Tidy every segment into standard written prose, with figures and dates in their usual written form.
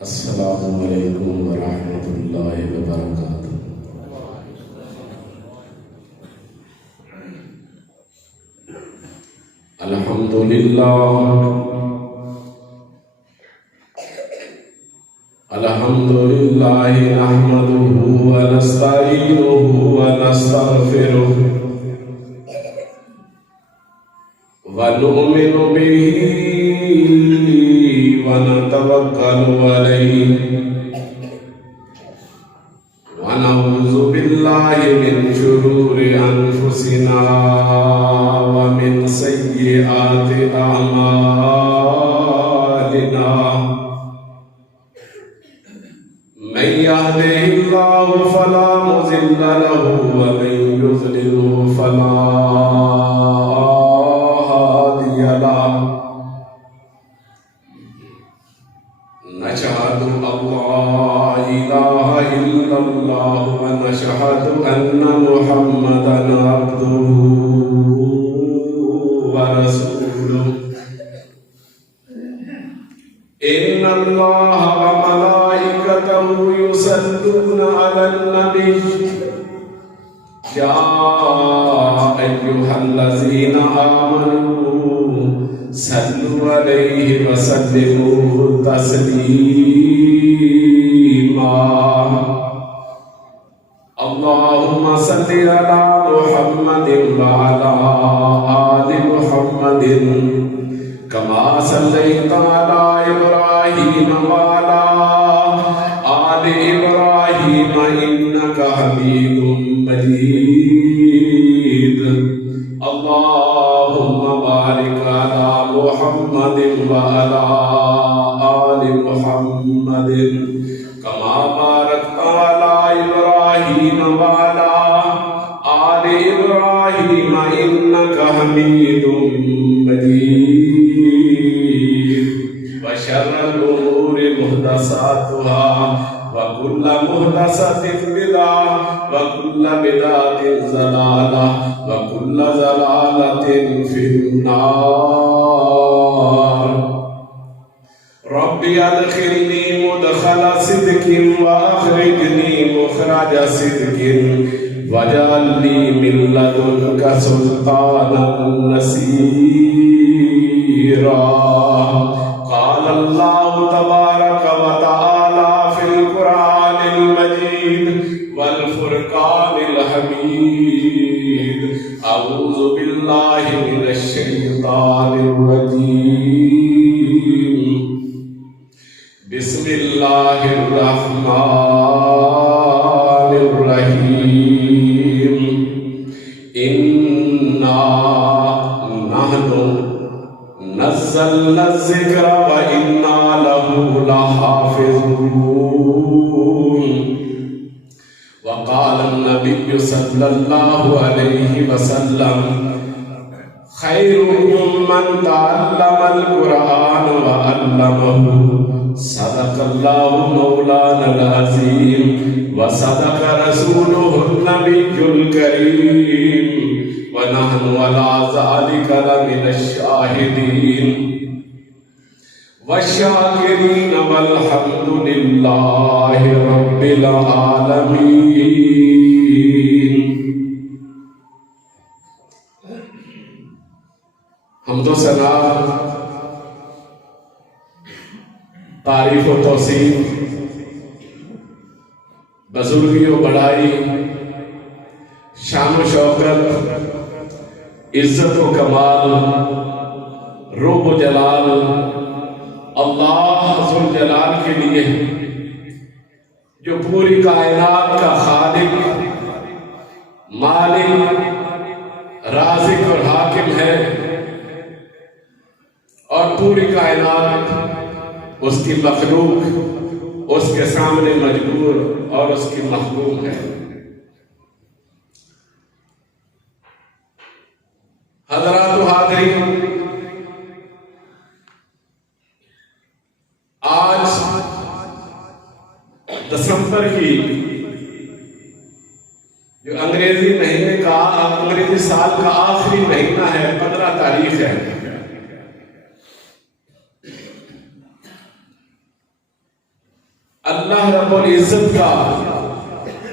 السلام علیکم ورحمۃ اللہ وبرکاتہ۔ الحمد للہ نحمده ونستعینه ونستغفره ونؤمن به ونتوکل علیہ ونعوذ باللہ من شرور انفسنا ومن سیئات اعمالنا من يهده الله فلا مضل له ومن يضلل فلا هادي له نشهد أن لا إله إلا الله ونشهد أن محمدا عبده ورسوله إن الله وملائكته يصلون على النبي يا أيها الذين آمنوا صلوا عليه وسلموا تسليما اللهم صل على محمد وعلى آل محمد كما صليت على إبراهيم وعلى آل إبراهيم إنك حميد مجيد اللهم بارك على محمد وعلى آل محمد كما باركت على إبراهيم وعلى آل إبراهيم إنك حميد مجيد وشر الأمور محدثاتها وكل محدثة بدعة وكل بدعة ضلالة وكل ضلالة في النار رب أدخلني مدخل صدق وأخرجني مخرج صدق واجعل لي من لدنك سلطانا نصيرا قال الله تبارك وتعالى في القرآن المجيد والفرقان الحميد أعوذ بالله من الشيطان الرجيم بسم الله الرحمن الرحيم إنا نحن نزلنا الذكر وإنا له لحافظون وقال النبي صلى الله عليه وسلم خيركم من تعلم القرآن وعلمه صدق الله مولانا العظيم وصدق رسوله النبي الكريم ونحن على ذلك لمن الشاهدين والشاكرين والحمد لله رب العالمين۔ حمد و ثنا، تعریف و توصیف، بزرگی و بڑائی، شان و شوکت، عزت و کمال، روب و جلال اللہ ذوالجلال کے لیے جو پوری کائنات کا خالق، مالک، رازق اور حاکم ہے، اور پوری کائنات اس کی مخلوق اس کے سامنے مجبور اور اس کی محکوم ہے۔ حضرات و حاضرین، آج دسمبر کی جو انگریزی مہینے کا انگریزی سال کا آخری مہینہ ہے، 15 تاریخ ہے۔ اللہ رب العزت کا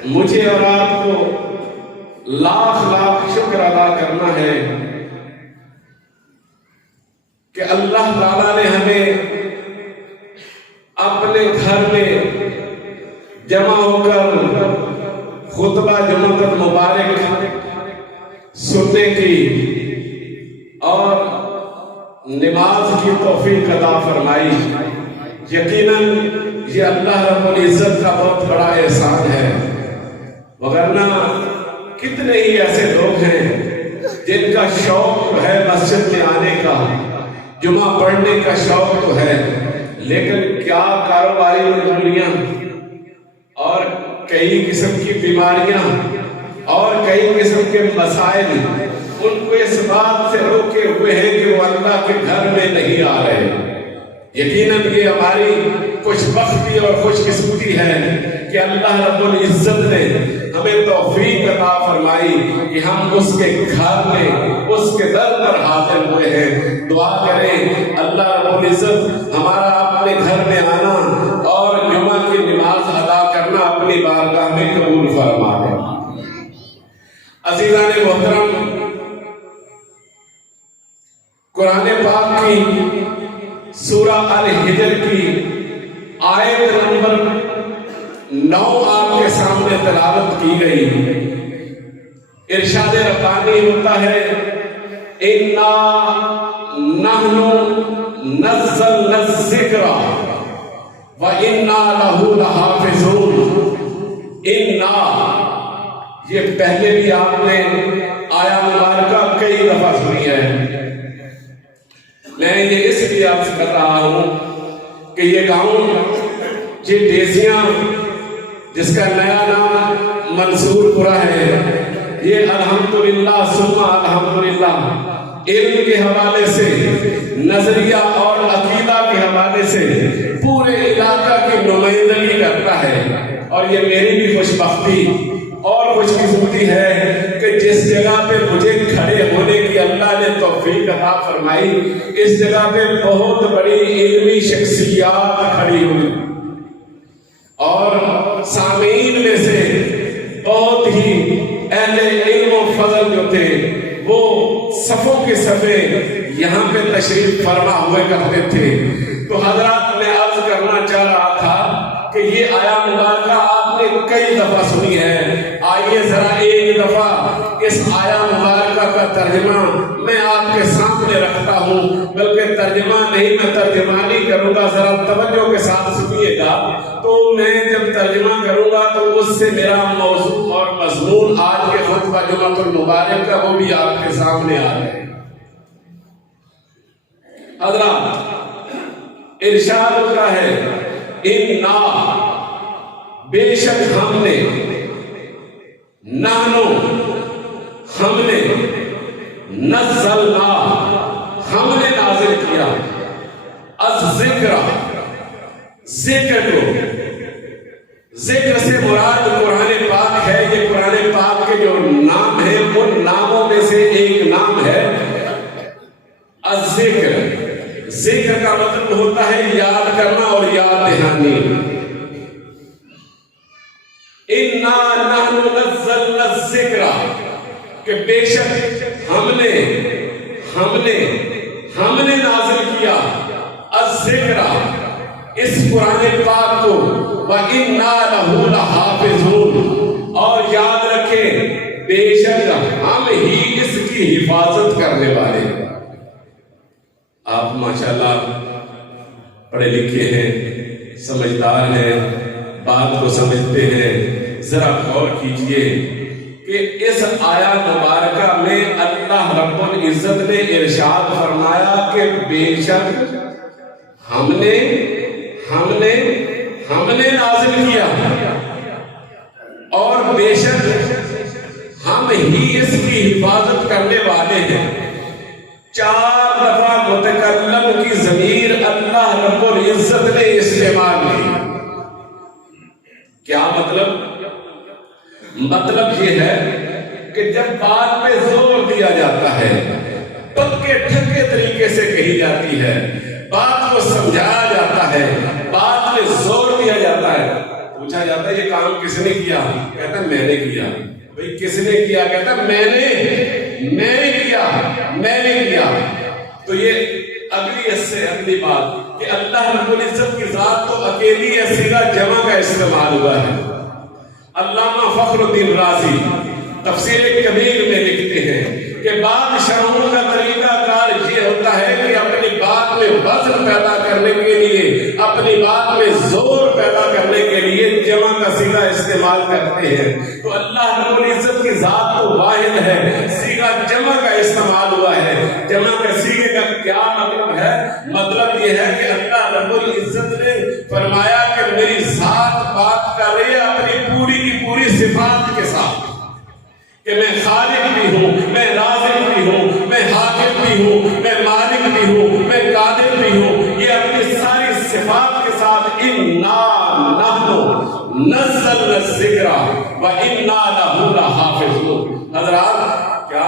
مجھے اور آپ کو لاکھ لاکھ شکر ادا کرنا ہے کہ اللہ تعالیٰ نے ہمیں اپنے گھر میں جمع ہو کر خطبہ جمعۃ المبارک سننے کی اور نماز کی توفیق عطا فرمائی۔ یقیناً یہ اللہ رب العزت کا بہت بڑا احسان ہے، وگرنہ کتنے ہی ایسے لوگ ہیں جن کا شوق ہے مسجد میں آنے کا، جمعہ پڑھنے کا شوق تو ہے، لیکن کیا کاروباری مجبوریاں اور کئی قسم کی بیماریاں اور کئی قسم کے مسائل ان کو اس بات سے روکے ہوئے ہیں کہ وہ اللہ کے گھر میں نہیں آ رہے۔ یقیناً یہ ہماری خوش بختی اور خوش قسمتی ہے کہ اللہ رب العزت نے ہمیں توفیق عطا فرمائی کہ ہم اس کے گھر میں اس کے در پر حاضر ہوئے ہیں۔ دعا کریں اللہ رب العزت ہمارا اپنے گھر میں آنا اور جمعہ کی نماز ادا کرنا اپنی بارگاہ میں قبول فرمائے۔ عزیزان محترم، قرآن پاک کی سورہ الحجر کی آیت نمبر 9 آپ کے سامنے تلاوت کی گئی۔ ارشاد ربانی ہوتا ہے اِنَّا نَحْنُ نَزَّلْنَا الذِّكْرَ وَإِنَّا لَهُ لَحَافِظُونَ۔ اِنَّا یہ پہلے بھی آپ نے آیا مبارکہ کئی دفعہ سنی ہے، میں یہ اس لیے عرض کر رہا ہوں کہ یہ گاؤں یہ ڈیزیاں جس کا نیا نام منصور پورہ ہے، یہ الحمدللہ ثم الحمدللہ علم کے حوالے سے، نظریہ اور عقیدہ کے حوالے سے پورے علاقہ کی نمائندگی کرتا ہے۔ اور یہ میری بھی خوش بختی اور خوش قسمتی ہے کہ جس جگہ پہ مجھے کھڑے ہونے کی اللہ نے توفیق عطا فرمائی، اس جگہ پہ بہت بڑی علمی شخصیات کھڑی ہوئی، اور سامعین میں سے بہت ہی اہل علم و فضل جو تھے وہ صفوں کے صفے یہاں پہ تشریف فرما ہوئے کرتے تھے۔ تو حضرات میں عرض کرنا چاہ رہا تھا کہ یہ آیا مبارکہ آپ نے کئی دفعہ سنی ہے، آئیے ذرا ایک دفعہ اس آیا مبارکہ کا ترجمہ میں آپ کے سامنے رکھتا ہوں، بلکہ ترجمہ نہیں میں ترجمانی کروں گا، ذرا توجہ کے ساتھ سنیے گا۔ تو میں جب ترجمہ کروں گا تو اس سے میرا موضوع اور مضمون آج کے خطبہ جمعۃ المبارک کا وہ بھی آپ کے سامنے آ رہے ہیں۔ حضرات ارشاد ہوتا ہے اِنَّا بے شک ہم نے، نانو ہم نے، نزلنا ہم نے نازل کیا، الذکر ذکر کو، ذکر سے مراد قرآن پاک ہے۔ یہ قرآن پاک کے جو نام ہیں ان ناموں میں سے ایک نام ہے الذکر۔ ذکر کا مطلب ہوتا ہے یاد کرنا اور یاد دہانی۔ اِنَّا نَحْنُ نَزَّلْنَا الذِّكْرَ کہ بے شک ہم نے نازل کیا الذکر اس قرآن پاک کو، وَإِنَّا لَهُ لَحَافِظُونَ اور یاد رکھیں بے شک ہم ہی اس کی حفاظت کرنے والے۔ آپ ماشاءاللہ پڑھے لکھے ہیں، سمجھدار ہیں، بات کو سمجھتے ہیں، ذرا غور کیجئے کہ اس آیا مبارکہ میں اللہ رب العزت نے ارشاد فرمایا کہ بے شک ہم نے نازل کیا اور بے شک ہم ہی اس کی حفاظت کرنے والے ہیں۔ 4 دفعہ متکلم کی ضمیر اللہ رب العزت نے استعمال کی۔ کیا مطلب یہ ہے کہ جب بات پہ زور دیا جاتا ہے، پکے ٹھکے طریقے سے کہی جاتی ہے، بات کو سمجھایا جاتا ہے، بات میں زور دیا جاتا ہے، جاتا ہے یہ کام کس نے کیا؟ کہتا ہے میں نے کیا. بھئی کس نے کیا؟ کہتا ہے میں نے کیا. تو یہ اگلی بات کہ اللہ رب العزت کی ذات تو اکیلی ہے، صیغہ جمع کا استعمال ہوا ہے. علامہ فخر الدین رازی تفسیر کبیر میں لکھتے ہیں کہ بادشاہوں کا طریقہ کار یہ ہوتا ہے کہ اپنی بات میں وزن پیدا کرنے کے لیے، اپنی بات میں زور پیدا کرنے کے لیے جمع کا صیغہ استعمال کرتے ہیں. تو اللہ رب العزت کی ذات تو واحد ہے، صیغہ جمع کا استعمال ہوا ہے. جمع کے صیغے کا کیا مطلب ہے؟ مطلب یہ ہے کہ اللہ رب العزت نے فرمایا کہ میری ذات بات کر رہی ہے اپنی پوری کی پوری صفات کے ساتھ، کہ میں خالق بھی ہوں، میں رازق بھی ہوں، میں حاکم بھی ہوں، میں مالک بھی ہوں، میں قادر بھی ہوں. یہ اپنی ساری صفات کے ساتھ اِنَّا نَحْنُ نَزَّلْنَا الذِّكْرَ وَإِنَّا لَهُ لَحَافِظُونَ. حضرات کیا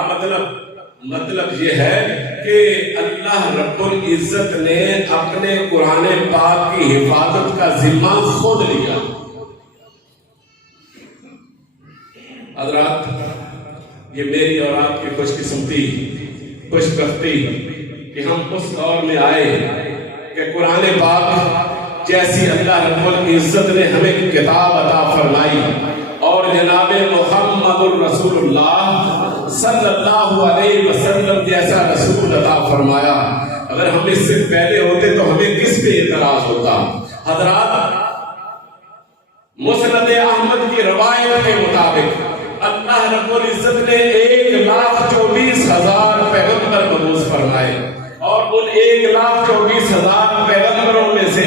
مطلب یہ ہے کہ اللہ رب العزت نے اپنے قرآن پاک کی حفاظت کا ذمہ خود لیا. حضرات یہ میری اور آپ کی خوش قسمتی، خوش بختی کہ ہم اس دور میں آئے کہ قرآن پاک جیسی اللہ رب العزت نے ہمیں کتاب عطا فرمائی اور جناب محمد الرسول اللہ صلی اللہ علیہ وسلم جیسا رسول عطا فرمایا. اگر ہم اس سے پہلے ہوتے تو ہمیں کس پہ اعتراض ہوتا؟ حضرات مسند احمد کی روایت کے مطابق اللہ رب العزت نے 1,24,000 پیغمبر مبعوث فرمائے اور ان 1,24,000 پیغمبروں میں سے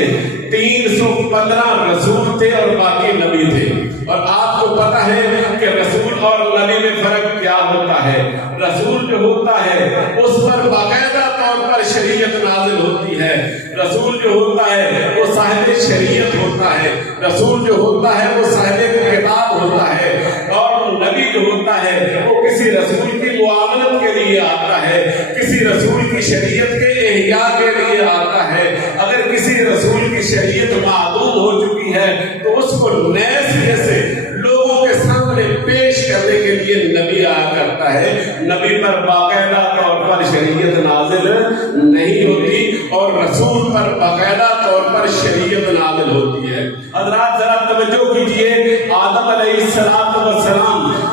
315 رسول تھے اور باقی نبی تھے. اور آپ کو پتہ ہے کہ رسول اور نبی میں فرق کیا ہوتا ہے؟ رسول جو ہوتا ہے اس پر باقاعدہ طور پر شریعت نازل ہوتی ہے. رسول جو ہوتا ہے وہ صاحب شریعت ہوتا ہے. رسول جو ہوتا ہے وہ صاحب کتاب ہوتا ہے. اور نبی جو ہوتا ہے وہ کسی رسول کی معاملت کے لیے آتا ہے، کسی رسول کی شریعت کے احیاء کے لیے آتا ہے. اگر کسی رسول کی شریعت معدوم ہو چکی ہے تو اس کو نئے سرے سے لوگوں کے سامنے پیش کرنے کے لیے نبی آیا کرتا ہے. نبی پر باقاعدہ طور پر شریعت نازل نہیں ہوتی اور رسول پر باقاعدہ طور پر شریعت نازل ہوتی ہے. حضرات ذرا توجہ کیجئے، آدم علیہ السلام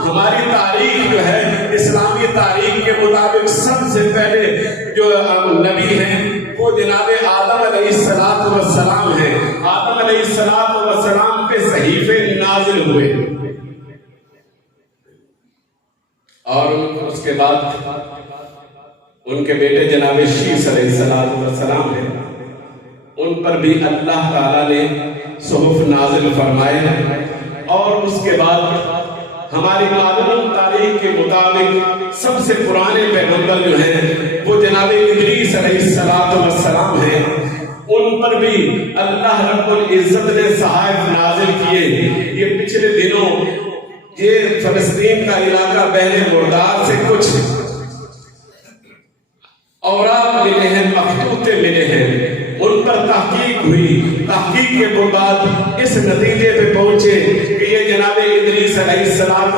ہماری تاریخ جو ہے اسلامی تاریخ کے مطابق سب سے پہلے جو نبی ہیں وہ جناب آدم علیہ السلام ہیں. آدم علیہ السلام پہ صحیفے نازل ہوئے اور اس کے بعد ان کے بیٹے جناب شیس علیہ السلام ہیں، ان پر بھی اللہ تعالیٰ نے صحف نازل فرمائے. اور اس کے بعد ہماری معلوم تاریخ کے مطابق سب سے پرانے پیغمبر جو ہیں وہ جناب ادریس علیہ السلام ہیں. ان پر بھی اللہ رب العزت نے صحائف نازل کیے. یہ پچھلے دنوں یہ فلسطین کا علاقہ بحر مردار سے کچھ اوراق ملے ہیں، مخطوطے ملے ہیں، ان پر تحقیق ہوئی. تحقیق کے بعد اس نتیجے پہ پہنچے کہ یہ جناب ادریس علیہ السلام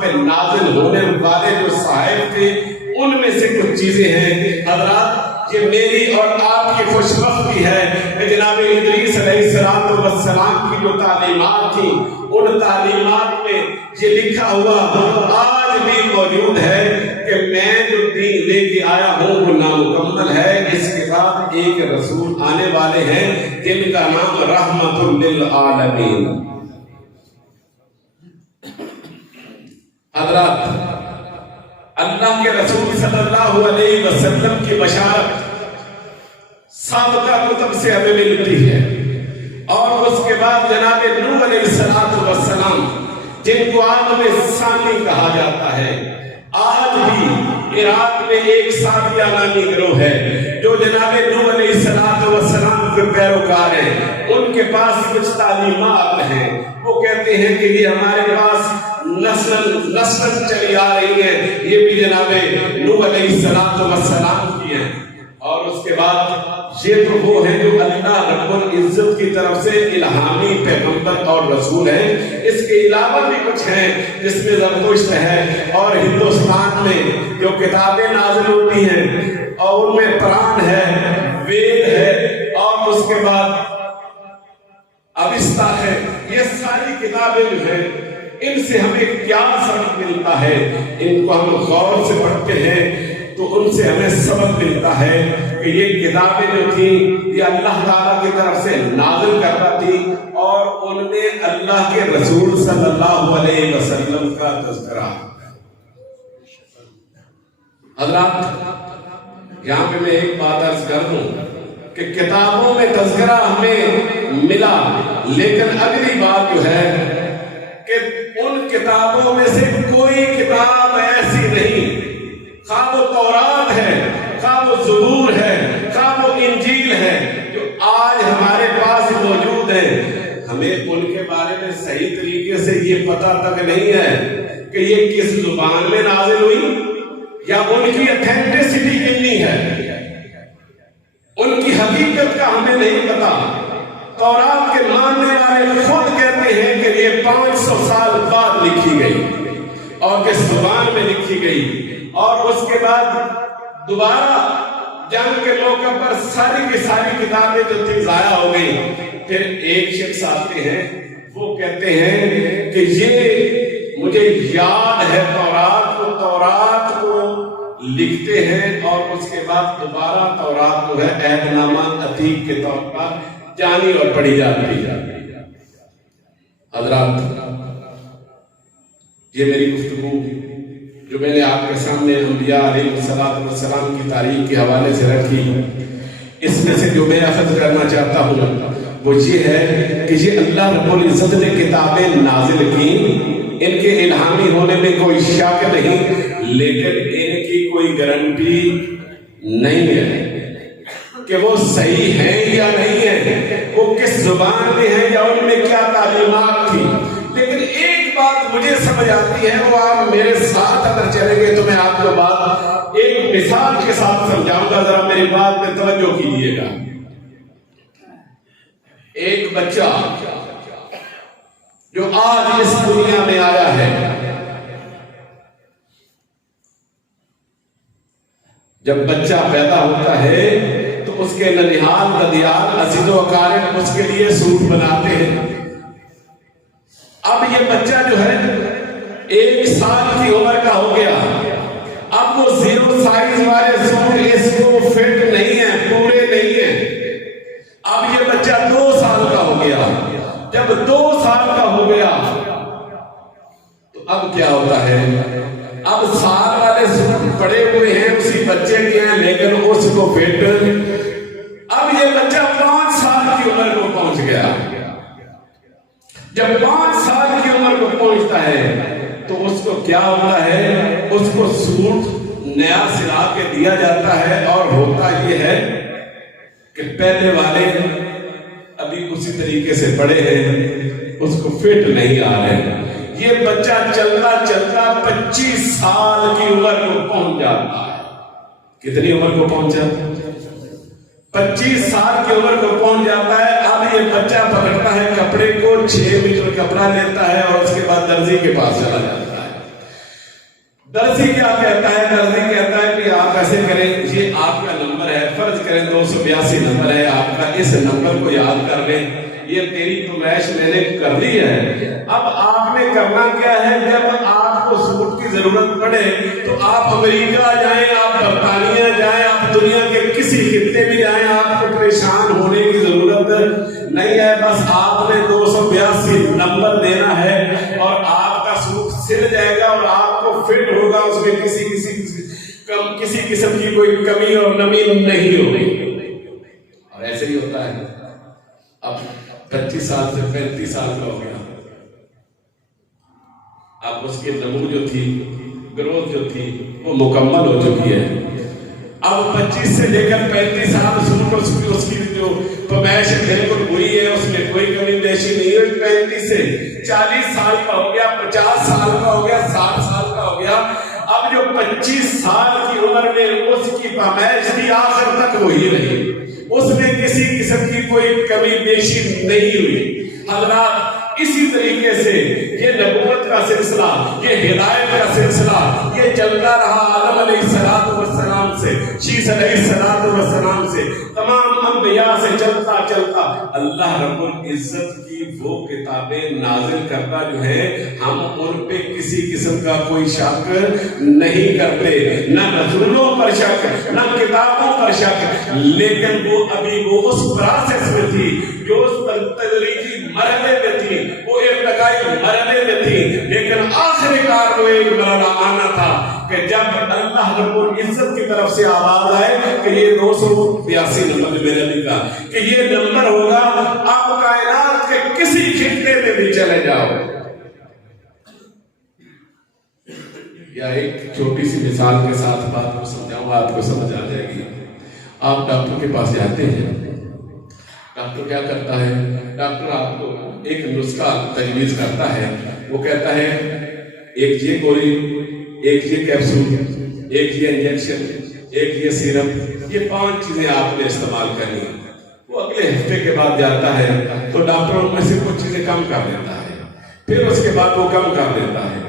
پہ نازل ہونے والے جو صحائف تھے ان میں سے کچھ چیزیں ہیں. حضرات یہ میری اور آپ کی خوش بختی ہے کہ جناب ادریس علیہ السلام کی جو تعلیمات تھیں ان تعلیمات میں یہ لکھا ہوا آج بھی موجود ہے کہ میں جو دین لے کے آیا ہوں وہ نامکمل ہے. اس کے بعد ایک رسول آنے والے ہیں جن کا نام رحمت للعالمین. حضرات اللہ کے رسول صلی اللہ علیہ وسلم کی بشارت سابقہ کتب سے ہمیں ملتی ہے. اور اس کے بعد جناب نوح علیہ السلام جن کو عالم ثانی کہا جاتا ہے، آج بھی عراق میں ایک سابیہ نامی گروہ ہے جو جناب نوح علیہ السلام کے پیروکار ہیں. ان کے پاس کچھ تعلیمات ہیں، وہ کہتے ہیں کہ یہ ہمارے پاس نسل چلی آ رہی ہے، یہ بھی جناب نوح علیہ السلام کی ہیں. اور اس کے بعد یہ تو وہ ہیں جو اللہ رب العزت کی طرف سے الہامی پیغمبر اور رسول ہیں. اس کے علاوہ بھی کچھ ہیں جس میں زرتشت ہے اور ہندوستان میں جو کتابیں نازل ہوتی ہیں اور ان میں قرآن ہے, وید ہے, اور اس کے بعد اوستا ہے. یہ ساری کتابیں جو ہیں ان سے ہمیں کیا سبق ملتا ہے؟ ان کو ہم غور سے پڑھتے ہیں تو ان سے ہمیں سبق ملتا ہے کہ یہ کتابیں جو تھیں یہ اللہ تعالیٰ کی طرف سے نازل کرتا تھی اور ان میں اللہ کے رسول صلی اللہ علیہ وسلم کا تذکرہ. حضرات یہاں پہ میں ایک بات عرض کر دوں کہ کتابوں میں تذکرہ ہمیں ملا, لیکن اگلی بات جو ہے کہ ان کتابوں میں سے کوئی کتاب ایسی نہیں, خواہ وہ تورات ہے, خواہ وہ زبور ہے, خواہ وہ انجیل ہے, جو آج ہمارے پاس موجود ہے, ہمیں ان کے بارے میں صحیح طریقے سے یہ پتہ تک نہیں ہے کہ یہ کس زبان میں نازل ہوئی یا ان کی اتھینٹسٹی کتنی ہے, ان کی حقیقت کا ہمیں نہیں پتا. تورات کے ماننے والے خود کہتے ہیں کہ یہ 500 سال بعد لکھی گئی اور کس زبان میں لکھی گئی, اور اس کے بعد دوبارہ جنگ کے موقع پر ساری کی ساری کتابیں جو تھی ضائع ہو گئی. پھر ایک شخص آتے ہیں, وہ کہتے ہیں کہ یہ مجھے یاد ہے تورات کو لکھتے ہیں اور اس کے بعد دوبارہ تورات جو ہے عہد نامہ عتیق کے طور پر جانی اور پڑھی جاتی ہے. حضرات یہ میری گفتگو جو میں نے آپ کے سامنے انبیاء علیہ السلام کی تاریخ کے حوالے سے رکھی, اس میں سے جو میں اخذ کرنا چاہتا ہوں وہ یہ ہے کہ یہ اللہ رب العزت نے کتابیں نازل کی, ان کے الہامی ہونے میں کوئی شک نہیں, لیکن ان کی کوئی گارنٹی نہیں ہے کہ وہ صحیح ہیں یا نہیں ہیں, وہ کس زبان میں ہیں یا ان میں کیا تعلیمات تھی. لیکن ایک بات مجھے سمجھ آتی ہے, وہ آپ میرے ساتھ اگر چلیں گے تو میں آپ کو بات ایک مثال کے ساتھ سمجھاؤں گا, ذرا میری بات میں توجہ کیجیے گا. ایک بچہ جو آج اس دنیا میں آیا ہے, جب بچہ پیدا ہوتا ہے تو اس کے ننہال ددیال عزیز و اقارب اس کے لیے سوٹ بناتے ہیں. اب یہ بچہ جو ہے 1 سال کی عمر کا ہو گیا, اب وہ 0 سائز والے سوٹ اس کو فٹ نہیں ہے, پورے نہیں ہیں. اب یہ بچہ 2 سال کا ہو گیا, جب 2 سال کا ہو گیا تو اب کیا ہوتا ہے, اب سال والے سوٹ پڑے ہوئے ہیں اسی بچے کے ہیں لیکن اس کو فٹ. اب یہ بچہ 5 سال کی عمر کو پہنچ گیا. جب 5 سال کی عمر کو پہنچتا ہے تو اس کو کیا ہوتا ہے, اس کو سوٹ نیا سلا کے دیا جاتا ہے, اور ہوتا یہ ہے کہ پہلے والے ابھی اسی طریقے سے پڑے ہیں, اس کو فٹ نہیں آ رہے. یہ بچہ چلتا چلتا 25 سال کی عمر کو پہنچ جاتا ہے. کتنی عمر کو پہنچا؟ 25 سال کی عمر کو پہنچ جاتا ہے. اب یہ بچہ پکڑتا ہے کپڑے کو, 6 میٹر کپڑا لیتا ہے اور اس کے بعد درزی کے پاس چلا جاتا ہے. درزی کیا کہتا ہے؟ درزی کہتا ہے کہ آپ ایسے کریں, یہ آپ کا نمبر ہے, فرض کریں 282 نمبر ہے آپ کا, اس نمبر کو یاد کر لیں, یہ تیری تمائش میں نے کر لی ہے. اب آپ نے کرنا کیا ہے, جب آپ کو سوٹ کی ضرورت پڑے تو آپ امریکہ جائیں, آپ برطانیہ جائیں, آپ دنیا کے کسی خطے میں جائیں, آپ کو پریشان ہونے کی ضرورت نہیں ہے. بس آپ نے 282 نمبر دینا ہے اور آپ کا سوٹ سل جائے گا اور آپ کو فٹ ہوگا, اس میں کسی قسم کی کوئی کمی اور نمی نہیں ہوگی. اور ایسے ہی ہوتا ہے. اب 25 سال سے 35 سال کا ہو گیا, اب اس کی نمو جو تھی, گروتھ جو تھی وہ مکمل ہو چکی ہے. اب 25 سے لے کر 35 سال اس کی جو پیمائش بالکل ہوئی ہے, اس میں کوئی کمی بیشی نہیں ہے. 35 سے 40 سال کا ہو گیا, 50 سال کا ہو گیا, 60 سال کا ہو گیا. اب جو 25 سال کی عمر میں اس کی پیمائش تھی آخر تک وہی رہی، اس میں کسی قسم کی کوئی کمی بیشی نہیں ہوئی۔ حضرات اسی طریقے سے یہ نبوت کا سلسلہ، یہ ہدایت کا سلسلہ یہ چلتا رہا آدم علیہ السلام سے، شیس علیہ السلام سے، تمام انبیاء سے چلتا چلتا اللہ رب العزت کی وہ کتابیں نازل کرتا جو ہے ہم ان پہ کسی قسم کا کوئی شک نہیں کرتے، نہ رسولوں پر شک، نہ کتابوں پر شک، لیکن وہ ابھی وہ اس پروسیس میں تھی جو اس تدریجی مرحلے میں تھی، وہ ارتقائی مرحلے میں تھی، لیکن آخری کار وہ ایک مرحلہ آنا تھا کہ جب اللہ رب العزت کی طرف سے آواز آئے کہ یہ 282 نمبر میرے نبی کا، کہ یہ نمبر ہوگا، آپ کائنات کے کسی خطے میں بھی چلے جاؤ۔ یا ایک چھوٹی سی مثال کے ساتھ بات کو سمجھاؤں، آپ کو سمجھ آ جائے گی۔ آپ ڈاکٹر کے پاس جاتے ہیں، ڈاکٹر کیا کرتا ہے؟ ڈاکٹر آپ کو ایک نسخہ تجویز کرتا ہے، وہ کہتا ہے ایک یہ گولی، ایک یہ کیپسول، ایک یہ انجیکشن، ایک یہ سیرپ، یہ 5 چیزیں آپ نے استعمال کرنی ہیں۔ وہ اگلے ہفتے کے بعد جاتا ہے تو ڈاکٹر ان میں سے کچھ چیزیں کم کر دیتا ہے، پھر اس کے بعد وہ کم کر دیتا ہے،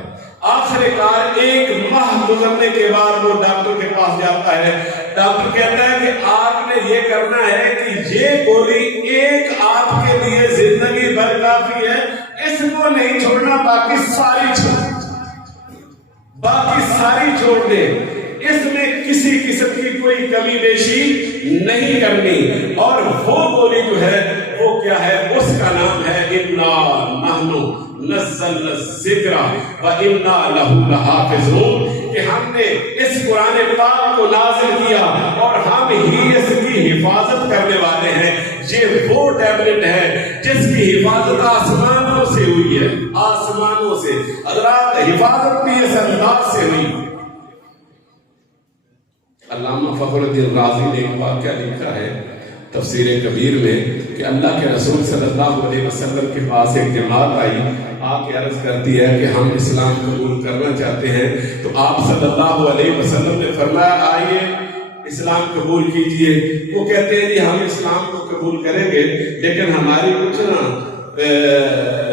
آخر کار 1 ماہ گزرنے کے بعد وہ ڈاکٹر کے پاس جاتا ہے۔ ڈاکٹر کہتا ہے کہ آپ نے یہ کرنا ہے کہ یہ گولی ایک آپ کے لیے زندگی بھر کافی ہے، اس کو نہیں چھوڑنا، باقی ساری چھوڑ دے، اس میں کسی قسم کی کوئی کمی بیشی نہیں کرنی۔ اور وہ گولی جو ہے وہ کیا ہے؟ اس کا نام ہے اِنَّا نَحْنُ نَزَّلْنَا الذِّكْرَ وَإِنَّا لَهُ لَحَافِظُونَ، کہ ہم نے اس قرآن پاک کو نازل کیا اور ہم ہی اس کی حفاظت کرنے والے ہیں۔ یہ وہ ٹیبلٹ ہے جس کی حفاظت آسمانوں سے ہوئی ہے، آسمانوں سے، حضرات حفاظت بھی اس انداز سے ہوئی۔ علامہ فخر الدین رازی نے ایک واقعہ لکھا ہے تفسیر کبیر میں کہ اللہ کے رسول صلی اللہ علیہ وسلم کے پاس ایک جماعت آئی، آ کے عرض کرتی ہے کہ ہم اسلام قبول کرنا چاہتے ہیں، تو آپ صلی اللہ علیہ وسلم نے فرمایا آئیے اسلام قبول کیجئے۔ وہ کہتے ہیں جی ہم اسلام کو قبول کریں گے لیکن ہماری کچھ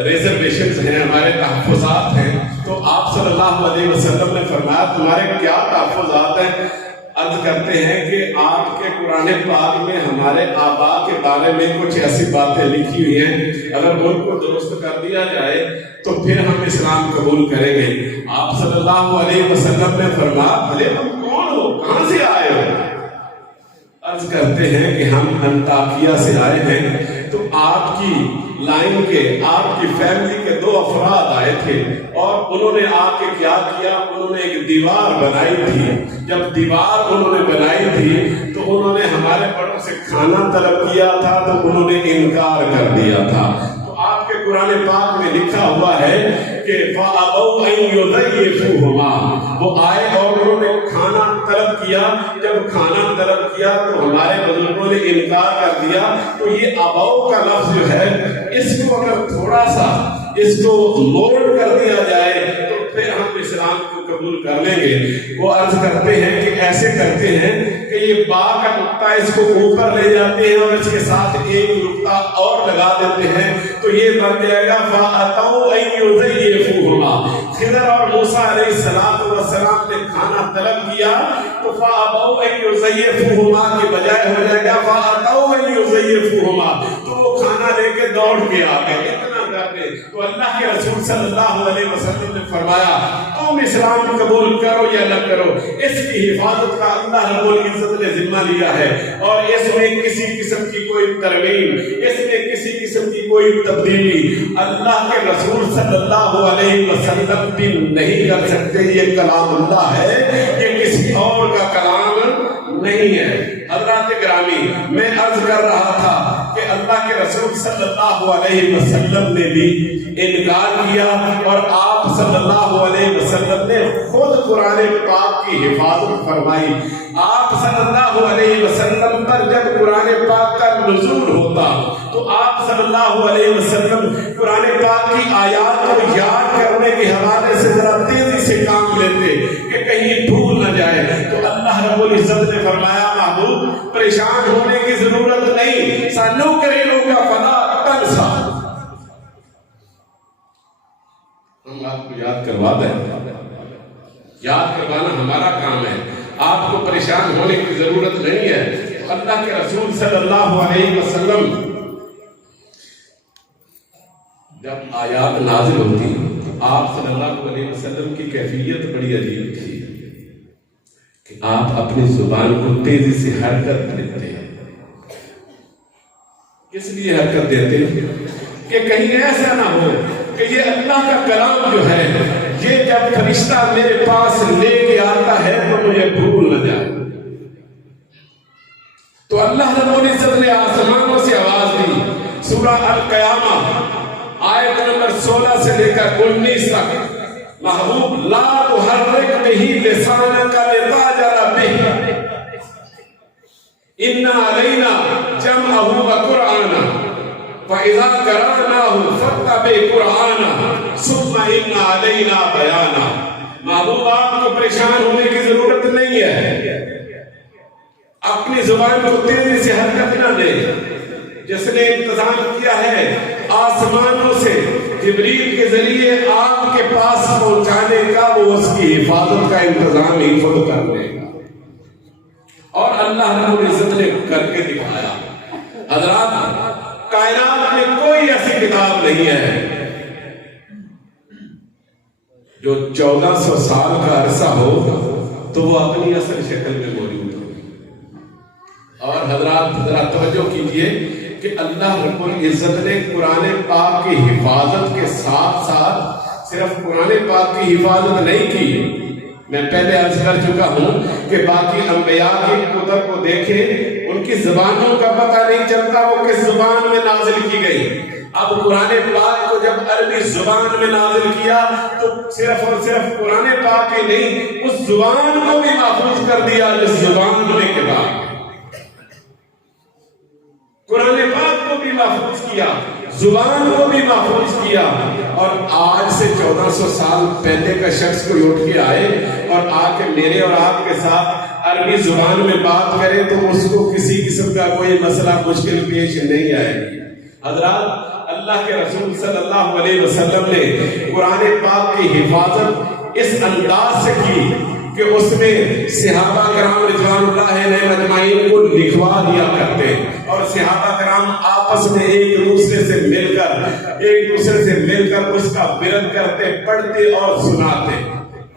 ریزرویشنز ہیں، ہمارے تحفظات ہیں۔ تو آپ صلی اللہ علیہ وسلم نے فرمایا تمہارے کیا تحفظات ہیں؟ عرض کرتے ہیں کہ آپ کے قرآن پاک میں ہمارے آباء کے بارے میں کچھ ایسی باتیں لکھی ہوئی ہیں، اگر ان کو درست کر دیا جائے تو پھر ہم اسلام قبول کریں گے۔ آپ صلی اللہ علیہ وسلم نے فرمایا بھلے تم کون ہو، کہاں سے آئے ہو؟ عرض کرتے ہیں کہ ہم انطاکیہ سے آئے ہیں، تو آپ کی لائن کے، آپ کی فیملی کے 2 افراد آئے تھے اور انہوں نے آ کے کیا کیا؟ انہوں نے ایک دیوار بنائی تھی۔ جب دیوار انہوں نے بنائی تھی تو انہوں نے ہمارے بڑوں سے کھانا طلب کیا تھا تو انہوں نے انکار کر دیا تھا۔ تو آپ کے قرآن پاک میں لکھا ہوا ہے کہ فَأَبَوْا أَن يُضَيِّفُوهُمَا، وہ آئے اور انہوں نے کھانا طلب کیا، جب کھانا طلب کیا تو ہمارے بزرگوں نے انکار کر دیا۔ تو یہ اباؤ کا لفظ جو ہے اس کو اگر تھوڑا سا اس کو مولڈ کر دیا جائے تو پھر ہم اسلام کو قبول کر لیں گے۔ وہ عرض کرتے ہیں کہ ایسے کرتے ہیں کہ یہ با کا نقطہ اس کو اوپر لے جاتے ہیں اور اس کے ساتھ ایک نقطہ اور لگا دیتے ہیں تو یہ بن جائے گا فَأَتَوْا أَن يُضَيِّفُوهُمَا۔ خضر اور موسیٰ علیہ السلام نے کھانا طلب کیا تو فَأَبَوْا أَن يُضَيِّفُوهُمَا کے بجائے ہو جائے گا فَأَتَوْا أَن يُضَيِّفُوهُمَا، تو وہ کھانا لے کے دوڑ کے آ گئے۔ اتنا کرتے تو اللہ کے رسول صلی اللہ علیہ وسلم نے فرمایا تم اسلام قبول کرو یا نہ کرو، اس کی حفاظت کا اللہ رب العزت نے ذمہ لیا ہے، اور اس میں کسی قسم کی کوئی ترمیم، اس میں کسی قسم کی کوئی تبدیلی اللہ کے رسول صلی اللہ علیہ وسلم بھی نہیں کر سکتے۔ یہ کلام اللہ ہے، یہ کسی اور کا کلام نہیں ہے۔ حضرات گرامی، میں عرض کر رہا تھا کہ اللہ کے رسول صلی اللہ علیہ وسلم نے بھی انکار کیا اور آپ صلی اللہ علیہ وسلم نے خود قرآن پاک کی حفاظت فرمائی۔ آپ صلی اللہ علیہ وسلم پر جب قرآن پاک کا نزول ہوتا تو آپ صلی اللہ علیہ وسلم قرآن پاک کی آیات کو یاد کرنے کے حوالے سے ذرا تیزی سے کام لیتے کہ کہیں کہیں بھول نہ جائے. تو اللہ رب العزت نے فرمایا محبوب پریشان ہونے کی ضرورت نہیں. سنقرئک فلا تنسیٰ. ہم آپ کو یاد کروا دیں. یاد کروانا ہمارا کام ہے. آپ کو پریشان ہونے کی ضرورت نہیں ہے. تو اللہ کے رسول صلی اللہ علیہ وسلم جب آیات نازل ہوتی آپ صلی اللہ علیہ وسلم کی کیفیت بڑی عجیب تھی کہ آپ اپنی زبان کو تیزی سے حرکت دیتے ہیں. کس لیے حرکت دیتے ہیں؟ کہ کہیں ایسا نہ ہو کہ یہ اللہ کا کلام جو ہے یہ جب فرشتہ میرے پاس لے کے آتا ہے تو مجھے بھول نہ جائے. تو اللہ رب العزت نے آسمانوں سے آواز دی. سورہ القیامہ آیت نمبر 16 سے لے کر 19 تک. محبوب لا تحرک بہ لسانک لتعجل بہ ان علینا جمعہ وقرآنہ فَإِذَا قَرَأْنَاهُ فَاتَّبِعْ قُرْآنَهُ ثُمَّ إِنَّ عَلَيْنَا بَيَانَهُ. محبوب آپ کو پریشان ہونے کی ضرورت نہیں ہے. اپنی زبان کو تیزی سے حرکت نہ دے. جس نے انتظام کیا ہے آسمانوں سے جبریل کے ذریعے آپ کے پاس پہنچانے کا وہ اس کی حفاظت کا انتظام ہی خود کر لے گا. اور اللہ رب العزت نے کر کے دکھایا. حضرات کائنات میں کوئی ایسی کتاب نہیں ہے جو 1400 سال کا عرصہ ہو تو وہ اپنی اصل شکل میں موجود ہو. اور حضرات توجہ کیجئے کہ اللہ رب العزت نے قرآن پاک کی حفاظت کے ساتھ ساتھ صرف قرآن پاک کی حفاظت نہیں کی. میں پہلے عرض کر چکا ہوں کہ باقی انبیاء کی کتب کو دیکھیں ان کی زبانوں کا پتہ نہیں چلتا وہ کس زبان میں نازل کی گئی. اب قرآن پاک کو جب عربی زبان میں نازل کیا تو صرف اور صرف قرآن پاک ہی نہیں اس زبان کو بھی محفوظ کر دیا جس زبان میں کتاب. قرآن پاک کو بھی محفوظ کیا, زبان کو بھی محفوظ کیا. اور آج سے 1400 سال پہلے کا شخص کوئی اٹھ کے آئے اور آ کے میرے اور آپ کے ساتھ عربی زبان میں بات کرے تو اس کو کسی قسم کا کوئی مسئلہ مشکل پیش نہیں آئے گی. حضرات اللہ کے رسول صلی اللہ علیہ وسلم نے قرآن پاک کی حفاظت اس انداز سے کی کہ اس میں صحابہ کرام رضوان اللہ علیہم اجمعین کو لکھوا دیا کرتے اور صحابہ کرام آپس میں ایک دوسرے سے مل کر اس کا ورد کرتے, پڑھتے اور سناتے.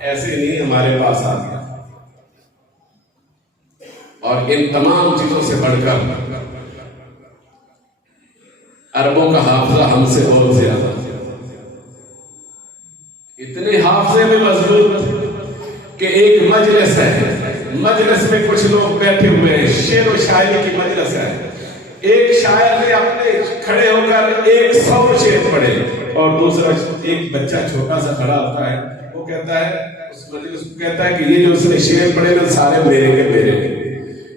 ایسے نہیں ہمارے پاس آ گیا. اور ان تمام چیزوں سے بڑھ کر عربوں کا حافظہ ہم سے اور زیادہ, اتنے حافظے میں مضبوط کہ ایک مجلس ہے, مجلس میں کچھ لوگ بیٹھے ہوئے ہیں, شعر و شاعری کی مجلس ہے. ایک شاعر نے اپنے کھڑے ہو کر 100 شعر پڑھے اور دوسرا ایک بچہ چھوٹا سا کھڑا ہوتا ہے, وہ کہتا ہے اس مجلس کو کہتا ہے کہ یہ جو اس نے شعر پڑھے نا سارے میرے کے میرے.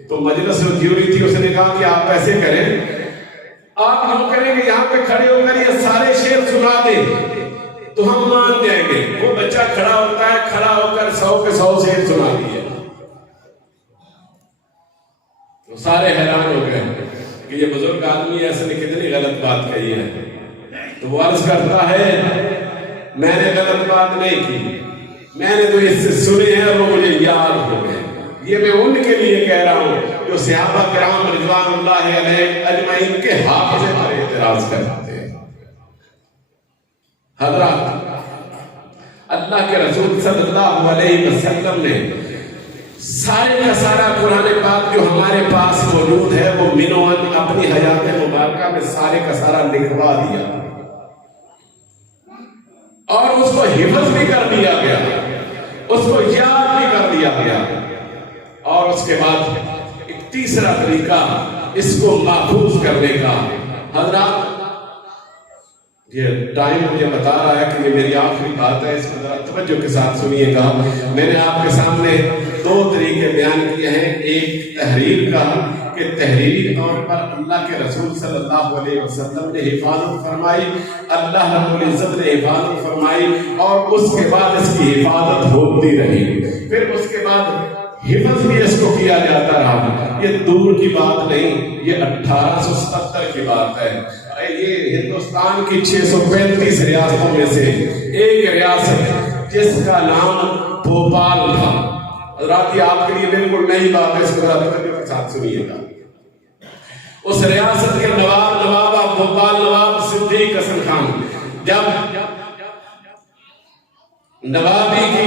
تو مجلس جو تھی اس نے کہا کہ آپ ایسے کریں, آپ ہم کریں گے یہاں پہ کھڑے ہو کر یہ سارے شعر سنا دیں تو ہم مان جائیں گے. وہ بچہ کھڑا ہوتا ہے, کھڑا ہو کر 100 کے 100 شعر سنا دیے. تو سارے حیران ہو گئے کہ یہ بزرگ آدمی ایسے نے کتنی غلط بات کہی ہے. تو وہ عرض کرتا ہے میں نے غلط بات نہیں کی, میں نے تو اس سے سنے ہیں اور وہ مجھے یاد ہو گئے. یہ میں ان کے لیے کہہ رہا ہوں جو صحابہ کرام رضوان اللہ علیہم اجمعین کے حافظے پر اعتراض کرتے ہیں. حضرات اللہ کے رسول صلی اللہ علیہ وسلم نے سارے کا سارا قرآن پاک جو ہمارے پاس موجود ہے وہ منوان اپنی حیات مبارکہ میں سارے کا سارا لکھوا دیا اور اس کو حفظ بھی کر دیا گیا, اس کو یاد بھی کر دیا گیا. اور اس کے بعد ایک تیسرا طریقہ اس کو محفوظ کرنے کا. حضرات یہ ٹائم مجھے بتا رہا ہے کہ یہ میری آخری بات ہے, اس کو ذرا توجہ کے ساتھ سنیے گا. میں نے آپ کے سامنے 2 طریقے بیان کیے ہیں, ایک تحریر کا, کہ تحریری طور پر اللہ کے رسول صلی اللہ علیہ وسلم نے حفاظت فرمائی، اللہ رب العزت نے حفاظت فرمائی، اور اس کے بعد اس کی حفاظت ہوتی رہی۔ پھر اس کے بعد حفظ بھی اس کو کیا جاتا رہا۔ یہ دور کی بات نہیں، یہ 1877 کی بات ہے۔ یہ ہندوستان کی 635 ریاستوں میں سے ایک ریاست جس کا نام بھوپال تھا۔ حضرات یہ آپ کے لیے بالکل نئی بات ہے، اس کو توجہ کے ساتھ سنیے گا۔ اس ریاست کے نواب بھوپال نواب صدیق حسن خان جب نوابی کی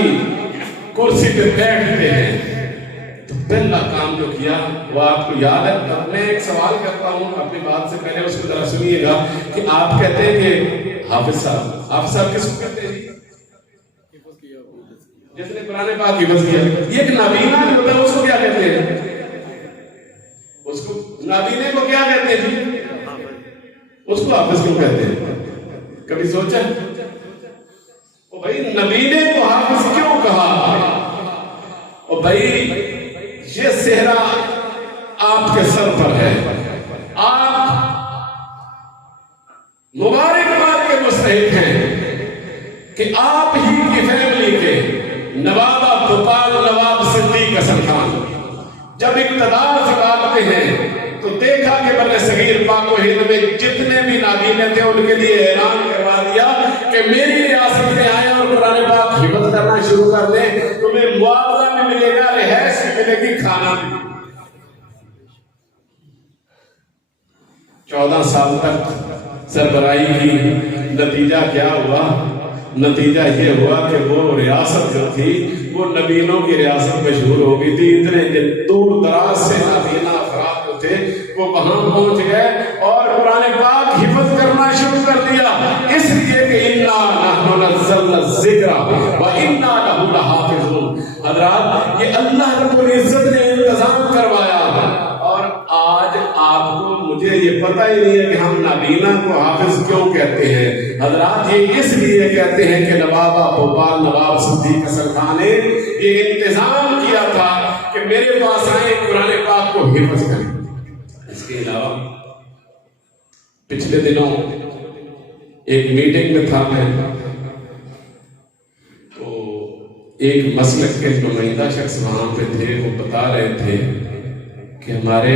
کرسی پہ بیٹھتے ہیں تو پہلا کام جو کیا وہ آپ کو یاد ہے۔ میں ایک سوال کرتا ہوں اپنی بات سے پہلے، اس کو ذرا سنیے گا کہ آپ کہتے ہیں کہ حافظ صاحب کس کو کہتے ہیں جس نے قرآن پاک حفظ کیا؟ یہ ایک نابینا جو ہوتا ہے اس کو کیا کہتے ہیں؟ اس کو نابینے کو کیا کہتے ہیں جی؟ اس کو حافظ کیوں کہتے ہیں؟ کبھی سوچا؟ او بھائی نبینے کو حافظ کیوں کہا؟ او بھائی یہ صحرا آپ کے سر پر ہے، آپ مبارکباد کے مستحق ہیں کہ آپ ہی کی فیملی کے نواب بھوپال نواب صدیق حسن خان جب اقتدار سنبھالتے ہیں تو دیکھا کہ بر صغیر پاک و ہند میں جتنے بھی نابینے تھے ان کے لیے اعلان کروا دیا کہ میری ریاست میں آئے اور قرآن پاک حفظ کرنا شروع کر دیں، تمہیں معاوضہ بھی ملے گا، رہائش بھی ملے گی، کھانا بھی۔ 14 سال تک سربراہی کی، نتیجہ کیا ہوا؟ نتیجہ یہ ہوا کہ وہ ریاست جو تھی وہ نبینوں کی ریاست مشہور ہو گئی تھی۔ اتنے دور دراز سے نابینا افراد جو تھے وہ وہاں پہنچ گئے اور قرآن پاک حفظ کرنا شروع کر دیا، اس لیے کہ اِنَّا نَحْنُ نَزَّلْنَا الذِّكْرَ وَإِنَّا لَهُ لَحَافِظُونَ۔ حضرات یہ اللہ رب العزت نے انتظام کروایا، اور آج آپ کو مجھے یہ پتہ ہی نہیں ہے کہ ہم نابینا کو حافظ کیوں کہتے ہیں۔ حضرات یہ اس لیے کہتے ہیں کہ نواب بھوپال نواب صدیق حسن خان نے یہ انتظام کیا تھا کہ میرے پاس آئے قرآن پاک کو حفظ کریں۔ اس کے علاوہ پچھلے دنوں ایک میٹنگ میں تھا میں، تو ایک مسلک کے نمائندہ شخص وہاں پہ تھے، وہ بتا رہے تھے کہ ہمارے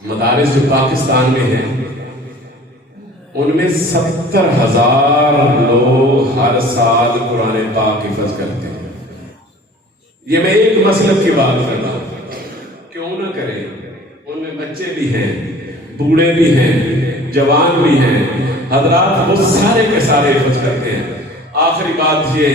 مدارس جو پاکستان میں ہیں ان میں 70,000 لوگ ہر سال قرآن پاک حفظ کرتے ہیں۔ یہ میں ایک مسلک کی بات کر رہا ہوں، کیوں نہ کریں؟ ان میں بچے بھی ہیں، بوڑھے بھی ہیں، جوان بھی ہیں، حضرات وہ سارے کے سارے حفظ کرتے ہیں۔ آخری بات یہ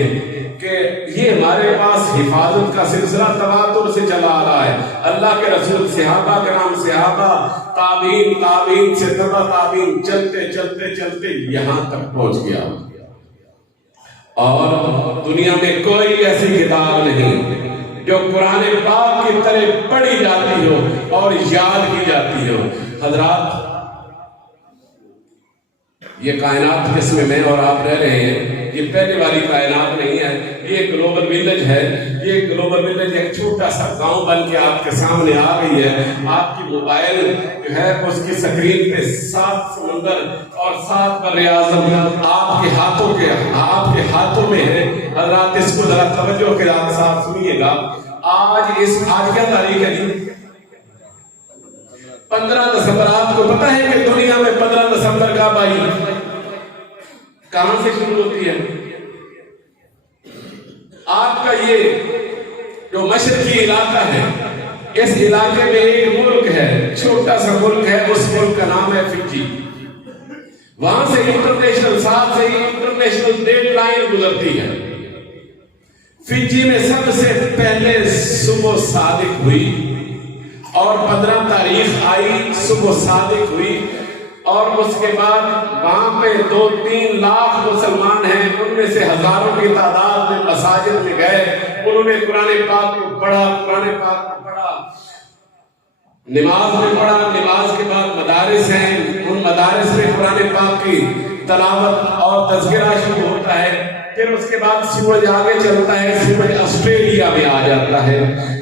کہ یہ ہمارے پاس حفاظت کا سلسلہ تواتر سے چلا آ رہا ہے۔ اللہ کے رسول، صحابہ کرام، صحابہ، تابعین سے تبع تابعین، چلتے چلتے چلتے یہاں تک پہنچ گیا، اور دنیا میں کوئی ایسی کتاب نہیں جو قرآن پاک کی طرح پڑھی جاتی ہو اور یاد کی جاتی ہو۔ حضرات یہ کائنات جس میں میں اور آپ رہ رہے ہیں یہ پہلے والی کائنات نہیں ہے، یہ گلوبل ویلیج ہے۔ یہ گلوبل ویلیج ایک چھوٹا سا گاؤں بن کے آپ کے سامنے آ گئی ہے۔ آپ کی موبائل جو ہے اس کی سکرین پہ 7 سمندر اور 7 بر اعظم آپ کے ہاتھوں میں ہے۔ حضرات اس کو ذرا توجہ کے ساتھ سنیے گا۔ آج کیا تاریخ ہے جی؟ 15 دسمبر۔ آپ کو پتہ ہے کہ دنیا میں 15 دسمبر کا آئی کہاں سے شروع ہوتی ہے؟ آپ کا یہ جو مشرقی علاقہ ہے، اس علاقے میں ایک ملک ہے، چھوٹا سا ملک ہے، اس ملک کا نام ہے فجی۔ وہاں سے انٹرنیشنل ڈیڈ لائن گزرتی ہے۔ فجی میں سب سے پہلے صبح صادق ہوئی اور 15 تاریخ آئی، صبح صادق ہوئی، اور اس کے بعد وہاں پہ 2-3 لاکھ مسلمان ہیں، ان میں سے ہزاروں کی تعداد میں مساجد میں گئے، انہوں نے قرآن پاک کو پڑھا، قرآن پاک کو پڑھا، نماز میں پڑھا۔ نماز کے بعد مدارس ہیں، ان مدارس میں قرآن پاک کی تلاوت اور تذکرہ شروع ہوتا ہے. پھر اس کے بعد سورج آگے چلتا ہے، سورج آسٹریلیا میں آ جاتا ہے.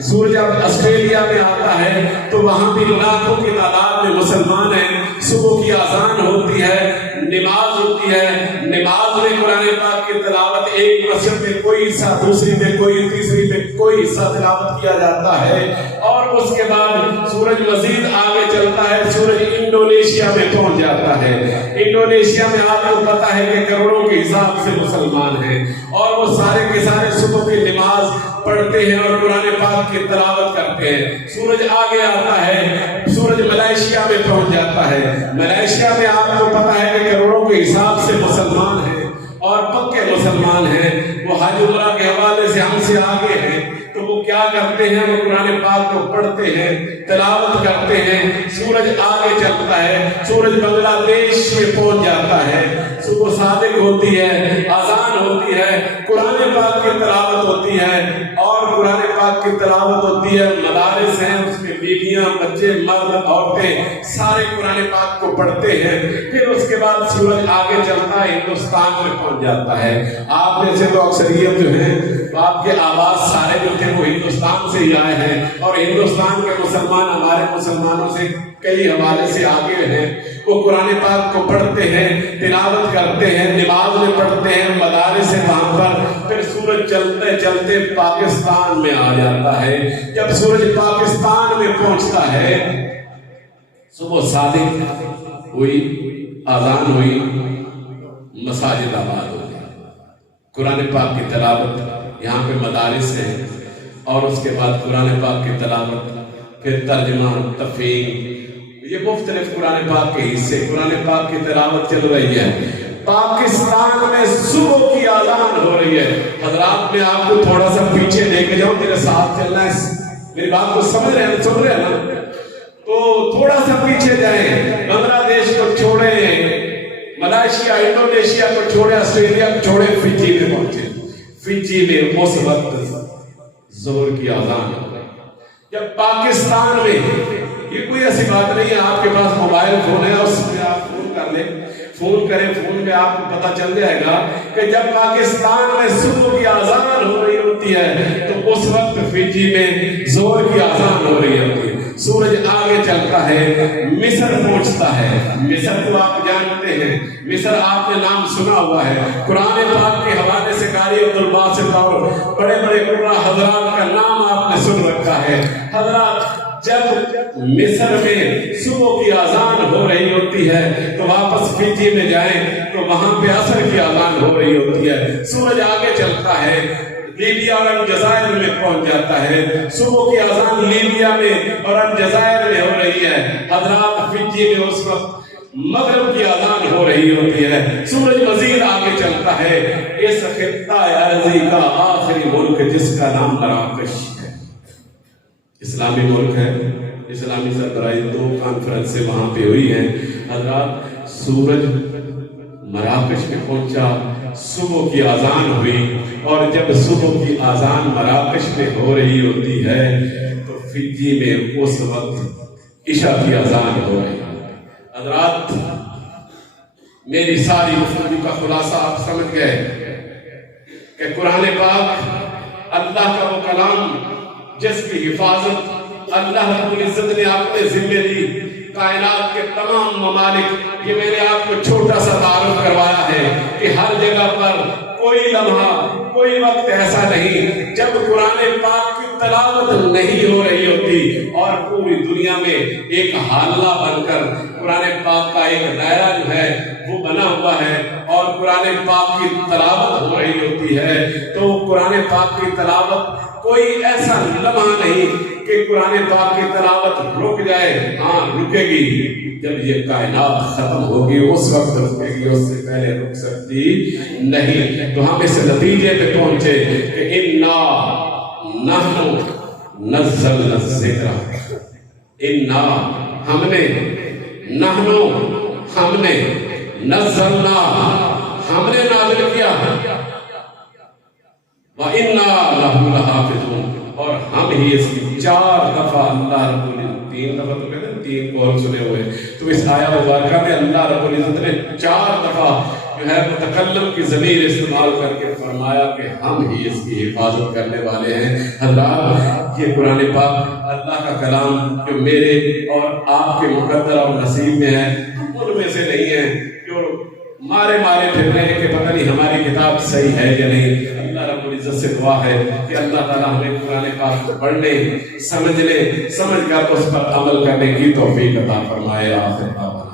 سورج جب آسٹریلیا میں آتا ہے تو وہاں بھی لاکھوں کی تعداد میں مسلمان ہیں. صبح کی اذان ہوتی ہے، نماز ہوتی ہے. نماز میں قرآن پاک کی تلاوت، ایک مسجد میں کوئی حصہ، دوسری میں کوئی، تیسری میں کوئی حصہ تلاوت کیا جاتا ہے. اور اس کے بعد سورج مزید آگے چلتا ہے، سورج انڈونیشیا میں پہنچ جاتا ہے. انڈونیشیا میں آپ کو پتا ہے کہ کروڑوں کے حساب سے مسلمان ہیں، اور وہ سارے کے سارے صبح کی نماز پڑھتے ہیں اور قرآن پاک کی تلاوت کرتے ہیں. سورج آگے آتا ہے، سورج ملائیشیا میں پہنچ جاتا ہے. ملائیشیا میں آپ کو پتا ہے کہ کروڑوں کے حساب سے مسلمان ہیں اور پکے مسلمان ہیں. وہ حج عمرہ کے حوالے سے ہم سے آگے ہیں، تو وہ کیا کرتے ہیں؟ وہ قرآن پاک کو پڑھتے ہیں، تلاوت کرتے ہیں. سورج آگے چلتا ہے، سورج بنگلہ دیش میں پہنچ جاتا ہے. صبح صادق ہوتی ہے، اذان ہوتی ہے، قرآن پاک کی تلاوت ہوتی ہے، اور قرآن پاک کی تلاوت ہوتی ہے. مدارس ہیں، اس میں بیویاں، بچے، مرد، عورتیں سارے قرآن پاک کو پڑھتے ہیں. پھر اس کے بعد سورج آگے چلتا ہے، ہندوستان میں پہنچ جاتا ہے. آپ میں سے تو اکثریت جو ہے، آپ کے آواز سارے جو تھے وہ ہندوستان سے ہی آئے ہیں، اور ہندوستان کے مسلمان ہمارے مسلمانوں سے کئی حوالے سے آگے ہیں. وہ قرآن پاک کو پڑھتے ہیں، تلاوت کرتے ہیں، نماز میں پڑھتے ہیں، مدارس ہیں وہاں پر. پھر سورج چلتے چلتے پاکستان میں آ جاتا ہے. جب سورج پاکستان میں پہنچتا ہے، صبح صادق ہوئی، اذان ہوئی، مساجد آباد ہو گئی، قرآن پاک کی تلاوت، یہاں پہ مدارس ہیں، اور اس کے بعد قرآن پاک کی تلاوت، پھر ترجمہ، تفہیم، یہ مختلف قرآن پاک کے حصے، قرآن پاک کی تلاوت چل رہی ہے. پاکستان میں صبح کی اذان ہو رہی ہے. حضرات میں آپ کو تھوڑا سا پیچھے لے کے جاؤں، میرے ساتھ چلنا ہے، میری بات کو سمجھ رہے ہیں، سن رہے ہیں نا؟ تو تھوڑا سا پیچھے جائیں، بنگلہ دیش کو چھوڑیں، ملائیشیا، انڈونیشیا کو چھوڑے، آسٹریلیا کو چھوڑے، فجی میں پہنچے. فجی میں اس وقت ظہر کی اذان ہو گئی. جب پاکستان میں، یہ کوئی ایسی بات نہیں ہے، آپ کے پاس موبائل فون ہے، اس میں آپ فون کر لیں، فون کریں، فون میں آپ کو پتہ چل جائے گا کہ جب پاکستان میں صبح کی اذان ہو رہی ہوتی ہے تو اس وقت فجی میں ظہر کی اذان ہو رہی ہوتی ہے. سورج آگے چلتا ہے، مصر پہنچتا ہے. مصر کو آپ جانتے ہیں، مصر آپ نے نام سنا ہوا ہے. قرآن پاک کے حوالے سے قاری عبدالباسط اور بڑے بڑے قرآن حضرات کا نام آپ نے سن رکھا ہے. حضرات جب مصر میں صبح کی اذان ہو رہی ہوتی ہے تو واپس فجی میں جائیں تو وہاں پہ عصر کی اذان ہو رہی ہوتی ہے. سورج آگے چلتا ہے، لیبیا اور الجزائر میں پہنچ جاتا ہے. صبح کی اذان لیبیا میں اور الجزائر میں ہو رہی ہے. حضرات فجی میں اس وقت مغرب کی اذان ہو رہی ہوتی ہے. سورج مزید آگے چلتا ہے. اس خطہ ارضی کا آخری ملک جس کا نام مراکش ہے، اسلامی ملک ہے، اسلامی سربراہی 2 کانفرنسیں وہاں پہ ہوئی ہیں. حضرات سورج مراکش میں پہنچا، صبح کی اذان ہوئی، اور جب صبح کی اذان مراکش میں ہو رہی ہوتی ہے تو فجی میں اس وقت عشاء کی اذان ہو رہی ہے. حضرات میری ساری گفتگو کا خلاصہ آپ سمجھ گئے کہ قرآن پاک اللہ کا وہ کلام جس کی حفاظت اللہ رب العزت نے اپنے ذمہ لی. کائنات کے تمام ممالک، یہ میں نے آپ کو چھوٹا سا تعارف کروایا ہے کہ ہر جگہ پر کوئی لمحہ، کوئی وقت ایسا نہیں جب قرآن پاک کی تلاوت نہیں ہو رہی ہوتی، اور پوری دنیا میں ایک حالہ بن کر قرآن پاک کا ایک دائرہ جو ہے وہ بنا ہوا ہے اور قرآن پاک کی تلاوت ہو رہی ہوتی ہے. تو قرآن پاک کی تلاوت کوئی ایسا لمحہ نہیں کہ قرآن پاک کی تلاوت رک جائے. ہاں رکے گی، جب یہ کائنات ختم ہوگی اس وقت رکے گی، اس سے پہلے رک سکتی نہیں. تو ہم اس نتیجے پہ پہنچے کہ اِنَّا نَحْنُ نَزَّلْنَا الذِّکْرَ، اِنَّا ہم نے، نحنو ہم نے، نزلنا ہم نے نازل کیا، وَإِنَّا لَهُ لَحَافِظُونَ اور ہم ہی اس کی 4 دفعہ اللہ رب العزت 3 دفعہ تو کہتے ہیں 3 قول سنے ہوئے. تو اس آیہ مبارکہ میں اللہ رب العزت نے 4 دفعہ جو ہے متکلم کی ضمیر استعمال کر کے فرمایا کہ ہم ہی اس کی حفاظت کرنے والے ہیں. حضرات یہ قرآن پاک اللہ کا کلام جو میرے اور آپ کے مقدر اور نصیب میں ہے، ہم ان میں سے نہیں ہیں جو مارے پھر رہے ہیں کہ پتہ نہیں ہماری کتاب صحیح ہے یا نہیں. اللہ رب العزت سے دعا ہے کہ اللہ تعالیٰ ہمیں قرآن پاک کو پڑھنے، سمجھ کر اس پر عمل کرنے کی توفیق عطا فرمائے. آخر